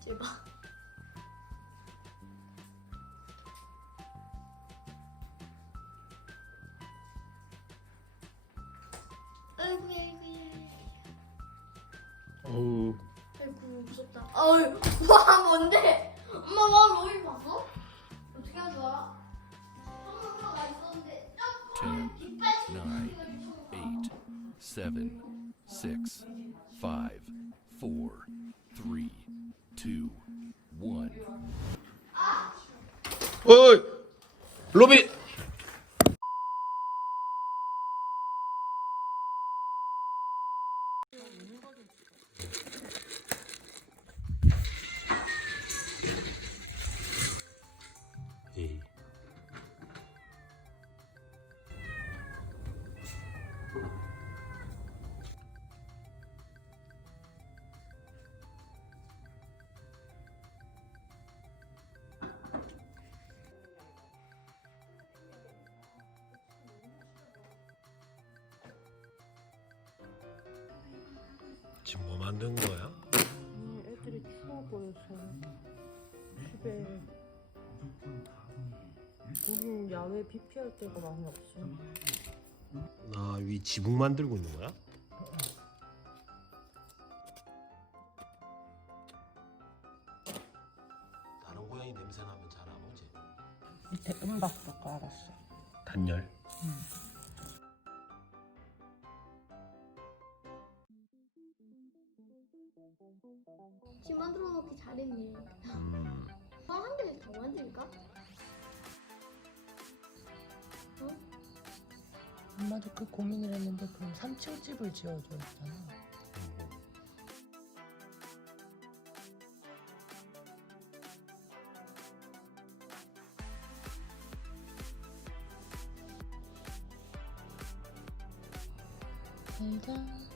제발. 아이고야 아이고야. 어우. 아이고 무섭다. 아유 와 뭔데? 엄마 와 로이 봤어? 어떻게 하는 거야? 한번가 있었는데 10, 9, 8, 7, 6, 5, 4, 3, 2, 1. 어이, 로비. 에이. 지금 뭐 만든 거야? 애들이 추워 보여서 집에 여긴 야외 비 피할 데가 많이 없어. 나 위 지붕 만들고 있는 거야? 다른 고양이 냄새 나면 잘 안 오지? 밑에 은박도 깔았어. 단열. 집 만들어 놓기 잘했네. 한 개 더 만들까? 응? 엄마도 그 고민을 했는데 그럼 3층 집을 지어줘 했잖아. 잘가.